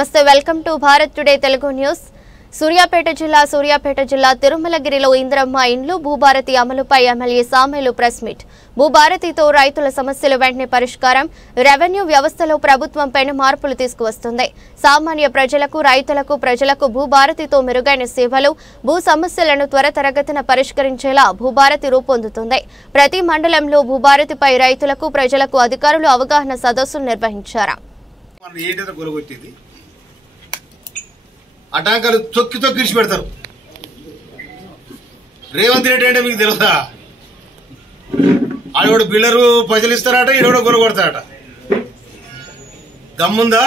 నమస్తే welcome to Bharat today Telugu news. Suryapet జిల్లా తిరుమలగిరిలో ఇంద్రమ్మ ఇండ్లు భూభారతి అమలుపై ఎమ్మెల్యే సామేలు ప్రెస్ మీట్. భూభారతితో రైతుల సమస్యలు వెంటనే పరిష్కారం, రెవెన్యూ వ్యవస్థలో ప్రభుత్వం పెను మార్పులు తీసుకువస్తుంది. సామాన్య ప్రజలకు భూభారతితో మెరుగైన సేవలు, భూ సమస్యలను త్వరితగతిన పరిష్కరించేలా భూభారతి రూపొందుతుంది. ప్రతి మండలంలో భూభారతిపై ప్రజలకు అధికారులు అవగాహన సదస్సులు నిర్వహించారు. అటాంకలు తొక్కి ఇడిచి పెడతారు. రేవంత్ రెడ్డి అంటే మీకు తెలుసా? ఆడోడు బిల్డరు పైసలు ఇస్తారట, ఈడోడు గొర్రె కొడతారట. దమ్ముందా?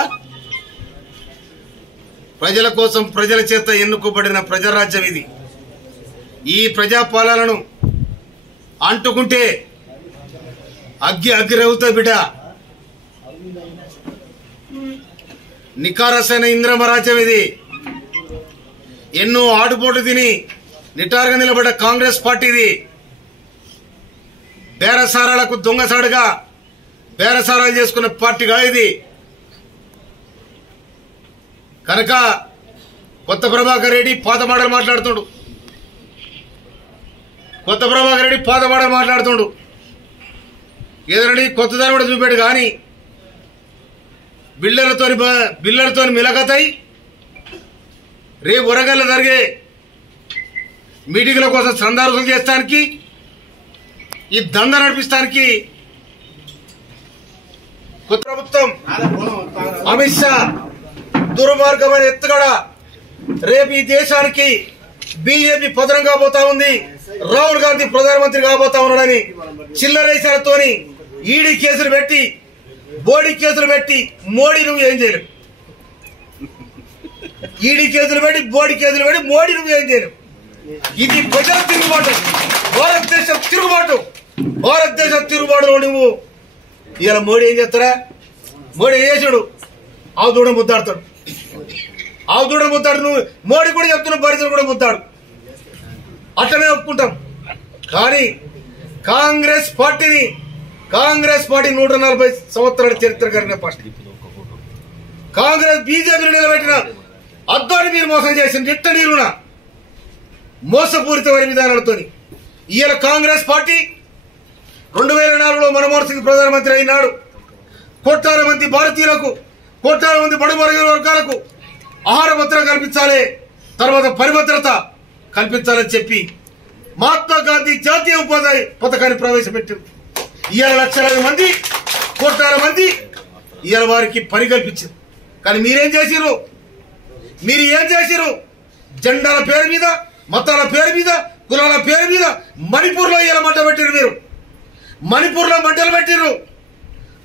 ప్రజల కోసం ప్రజల చేత ఎన్నుకోబడిన ప్రజారాజ్యం ఇది. ఈ ప్రజాపాలనను అంటుకుంటే అగ్గిరవుతా బిడ్డ. నికారసైన ఇంద్రమ్మ రాజ్యం ఇది. ఎన్నో ఆటుపోటు తిని నిటారుగా నిలబడ్డ కాంగ్రెస్ పార్టీది. బేరసారాలకు దొంగసాడుగా బేరసారాలు చేసుకున్న పార్టీగా ఇది. కనుక కొత్త ప్రభాకర్ రెడ్డి పాత మాటలు మాట్లాడుతుండు. ఏదైనా కొత్తదాన్ని కూడా చూపాడు. కానీ బిల్లలతో మిలగతాయి. రేపు వరంగల్లో జరిగే మీటింగ్ల కోసం సందర్భం చేస్తానికి, ఈ దంద నడిపిస్తానికి కొత్త ప్రభుత్వం అమిత్ షా దుర్మార్గమైన ఎత్తుగడ. రేపు ఈ దేశానికి బీజేపీ పతనం కాబోతా ఉంది, రాహుల్ గాంధీ ప్రధానమంత్రి కాబోతా ఉన్నాడని చిల్లరేశాలతోని ఈడీ కేసులు పెట్టి, బోడీ కేసులు పెట్టి మోడీ నువ్వు ఏం చేయలేవు. ఈడీ కేసులు పెట్టి, బోడీ కేసులు పెట్టి మోడీ నువ్వు ఏం చేయలేవు. ఇది ప్రజల తిరుగుబాటు, భారతదేశం తిరుగుబాటులో నువ్వు ఇవాళ మోడీ ఏం చేస్తారా? మోడీ ఏం చేసాడు? ఆవు దూడ ముద్దాడుతాడు. నువ్వు మోడీ కూడా చెప్తున్నావు, పరిస్థితులు కూడా ముద్దాడు. అట్లనే ఒప్పుకుంటాం. కానీ కాంగ్రెస్ పార్టీ 140 సంవత్సరాల చరిత్ర కలిగిన పార్టీ. కాంగ్రెస్ బీజేపీని నిలబెట్టిన అద్వాని మీరు మోసం చేసిన నిట్ట నీరున మోసపూరితమైన విధానాలతో ఇవాళ కాంగ్రెస్ పార్టీ 2004లో మన్మోహన్ సింగ్ ప్రధానమంత్రి అయినాడు. కోట్లాది మంది భారతీయులకు, కోట్లాది మంది బడుగు వర్గాలకు ఆహార భద్రత కల్పించాలి, తర్వాత పరిభద్రత కల్పించాలని చెప్పి మహాత్మా గాంధీ జాతీయ ఉపాధి పథకాన్ని ప్రవేశపెట్టింది. ఇవాళ లక్షలాది మంది, కోట్లాది మంది ఇవాళ వారికి పని కల్పించారు. కానీ మీరేం చేసిరు? జెండాల పేరు మీద, మతాల పేరు మీద, కులాల పేరు మీద మణిపూర్లో ఇలా మంట పెట్టిరు. మీరు మణిపూర్లో మంటలు పెట్టిరు.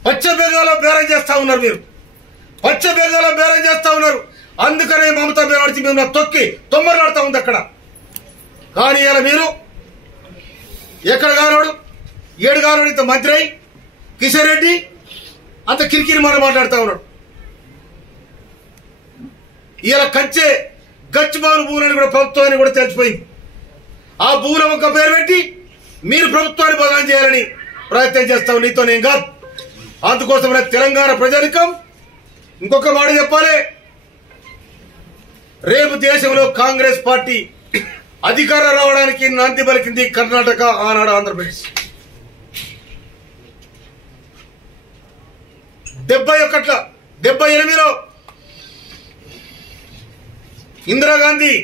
పచ్చ బెంగాల్లో బేరం చేస్తా ఉన్నారు. అందుకనే మమతా బెనర్జీ మేము తొక్కి తొమ్మలాడుతా ఉంది అక్కడ. కానీ ఇలా మీరు ఎక్కడ కానోడు 7 కానోడు ఇంత మంత్రి అయి కిషన్ రెడ్డి అంత కిరికిరి మాట్లాడుతా ఉన్నాడు. ఇలా గచ్చిబాబు భూములని కూడా ప్రభుత్వాన్ని కూడా తెలిసిపోయింది. ఆ భూముల ఒక పేరు పెట్టి మీరు ప్రభుత్వాన్ని బదనాం చేయాలని ప్రయత్నం చేస్తాం. నీతో నేను కాదు. అందుకోసం తెలంగాణ ప్రజానికం ఇంకొక మాట చెప్పాలి. రేపు దేశంలో కాంగ్రెస్ పార్టీ అధికారం రావడానికి నాంది పలికింది కర్ణాటక, ఆనాడు ఆంధ్రప్రదేశ్. 78లో ఇందిరాగాంధీ,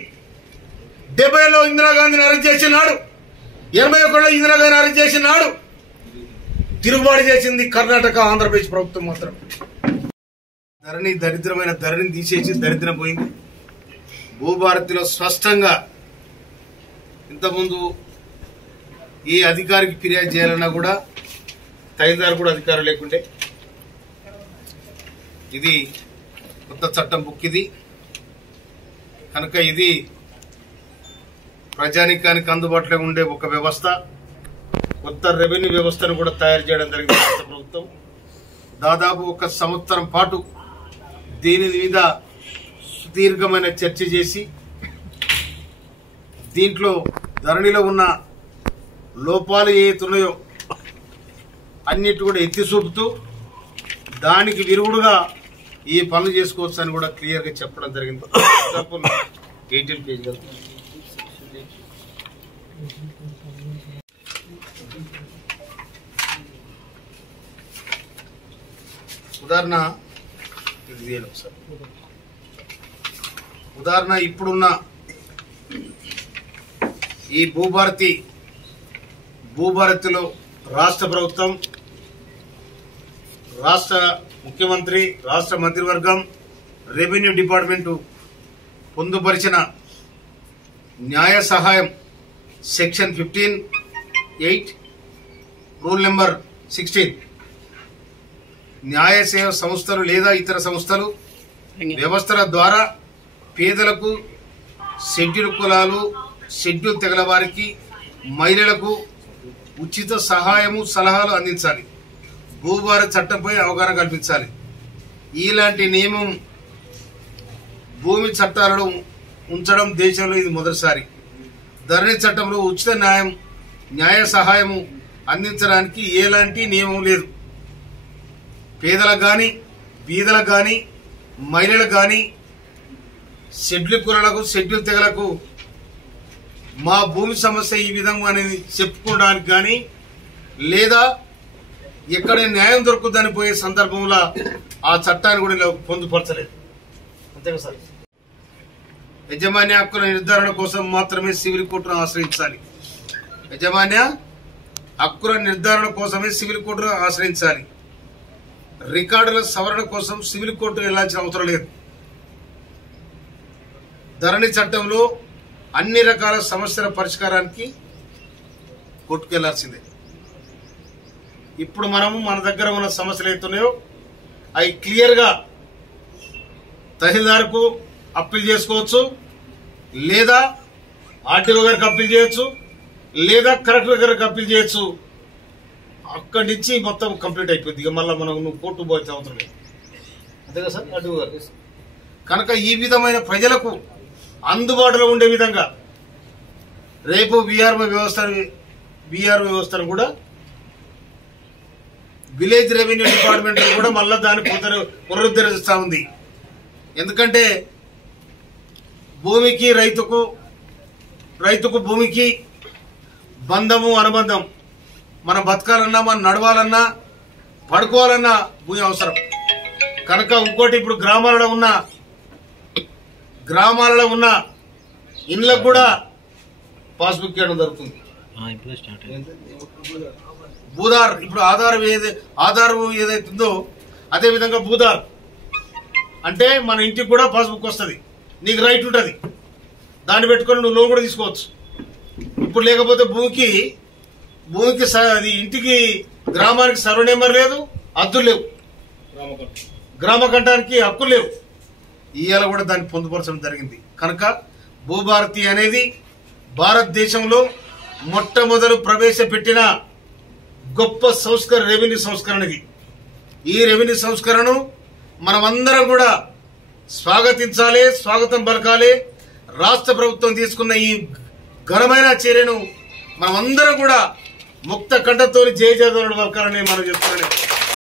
70లో ఇందిరాగాంధీని అరెస్ట్ చేసినాడు. 81లో ఇందిరాగాంధీని అరెస్ట్ చేసినాడు. తిరుగుబాటు చేసింది కర్ణాటక, ఆంధ్రప్రదేశ్ ప్రభుత్వం మాత్రం. దరిద్రమైన ధరణిని తీసేసి దరిద్రం పోయింది. భూభారతిలో స్పష్టంగా ఇంతకుముందు ఈ అధికారికి ఫిర్యాదు చేయాలన్నా కూడా తహసీల్దార్ కూడా అధికారం లేకుంటే, ఇది కొత్త చట్టం బుక్. ఇది కనుక ఇది ప్రజానికానికి అందుబాటులో ఉండే ఒక వ్యవస్థ. కొత్త రెవెన్యూ వ్యవస్థను కూడా తయారు చేయడం జరిగింది ప్రభుత్వం. దాదాపు 1 సంవత్సరం పాటు దీని మీద సుదీర్ఘమైన చర్చ చేసి దీంట్లో ధరణిలో ఉన్న లోపాలు ఏతున్నాయో అన్నిటి కూడా ఎత్తి చూపుతూ దానికి విరుగుడుగా ఈ పనులు చేసుకోవచ్చు అని కూడా క్లియర్ గా చెప్పడం జరిగింది. 18 పేజీలు. ఉదాహరణ ఇప్పుడున్న ఈ భూభారతిలో రాష్ట్ర ప్రభుత్వం, రాష్ట్ర ముఖ్యమంత్రి, రాష్ట్ర మంత్రివర్గం, రెవెన్యూ డిపార్ట్మెంటు పొందుపరిచిన న్యాయ సహాయం సెక్షన్ 15(8) రూల్ నెంబర్ 16 న్యాయ సేవ సంస్థలు లేదా ఇతర సంస్థలు వ్యవస్థల ద్వారా పేదలకు, షెడ్యూల్ కులాలు, షెడ్యూల్ తెగల వారికి, మహిళలకు ఉచిత సహాయము, సలహాలు అందించాలి. భూభారతి చట్టంపై అవగాహన కల్పించాలి. ఇలాంటి నియమం భూమి చట్టాలలో ఉంచడం దేశంలో ఇది మొదటిసారి. ధరణి చట్టంలో ఉచిత న్యాయ సహాయము అందించడానికి ఎలాంటి నియమం లేదు. పేదలకు గాని, బీదలకు గాని, మహిళలకు గాని, షెడ్యూల్ కులాలకు, షెడ్యూల్ తెగలకు మా భూమి సమస్య ఈ విధంగా అనేది చెప్పుకోవడానికి గాని, లేదా ఎక్కడ న్యాయం దొరుకుతుందని పోయే సందర్భంలో ఆ చట్టాన్ని కూడా పొందుపరచలేదు. అంతేగా సార్? యజమాన్య హక్కుల నిర్ధారణ కోసం మాత్రమే సివిల్ కోర్టును ఆశ్రయించాలి. యజమాన్య హక్కుల నిర్ధారణ కోసమే సివిల్ కోర్టును ఆశ్రయించాలి. రికార్డుల సవరణ కోసం సివిల్ కోర్టు వెళ్లాల్సిన అవసరం లేదు. ధరణి చట్టంలో అన్ని రకాల సమస్యల పరిష్కారానికి కోర్టుకు వెళ్లాల్సిందే. ఇప్పుడు మనము మన దగ్గర ఉన్న సమస్యలు అవుతున్నాయో అవి క్లియర్ గా తహసీల్దార్కు అప్పీల్ చేసుకోవచ్చు, లేదా ఆర్టీఓ గారికి అప్పీల్ చేయొచ్చు, లేదా కలెక్టర్ గారికి అప్పీల్ చేయొచ్చు. అక్కడి నుంచి మొత్తం కంప్లీట్ అయిపోయింది. ఇక మళ్ళీ మనం కోర్టు పోవాల్సిన అవసరం లేదు. అంతేగా సార్? ఆర్టీఓ గారు కనుక ఈ విధమైన ప్రజలకు అందుబాటులో ఉండే విధంగా రేపు బీఆర్ఓ వ్యవస్థను కూడా విలేజ్ రెవెన్యూ డిపార్ట్మెంట్ కూడా మళ్ళా దాన్ని పునరుద్ధరిస్తా ఉంది. ఎందుకంటే భూమికి రైతుకు భూమికి బంధము, అనుబంధం. మనం బతకాలన్నా, మనం నడవాలన్నా, పడుకోవాలన్నా భూమి అవసరం. కనుక ఇంకోటి, ఇప్పుడు గ్రామాలలో ఉన్న ఇండ్లకు కూడా పాస్బుక్ చేయడం జరుగుతుంది. భూదార్, ఇప్పుడు ఆధార్ ఏదైతుందో అదే విధంగా భూదార్ అంటే మన ఇంటికి కూడా పాస్బుక్ వస్తుంది. నీకు రైట్ ఉంటుంది, దాన్ని పెట్టుకొని నువ్వు లోన్ కూడా తీసుకోవచ్చు. ఇప్పుడు లేకపోతే భూమికి అది ఇంటికి, గ్రామానికి సర్వే నెంబర్ లేదు, హద్దులు లేవు, గ్రామ కంఠానికి హక్కులు లేవు. ఇవాళ కూడా దాన్ని పొందుపరచడం జరిగింది. కనుక భూభారతి అనేది భారతదేశంలో మొట్టమొదలు ప్రవేశపెట్టిన గొప్ప రెవెన్యూ సంస్కరణ ఇది. ఈ రెవెన్యూ సంస్కరణను మనమందరం కూడా స్వాగతించాలి, స్వాగతం పలకాలి. రాష్ట్ర ప్రభుత్వం తీసుకున్న ఈ ఘనమైన చర్యను మనమందరం కూడా ముక్త కంఠంతో జయజయధ్వనులు పలకాలని మనం చెప్తున్నాం.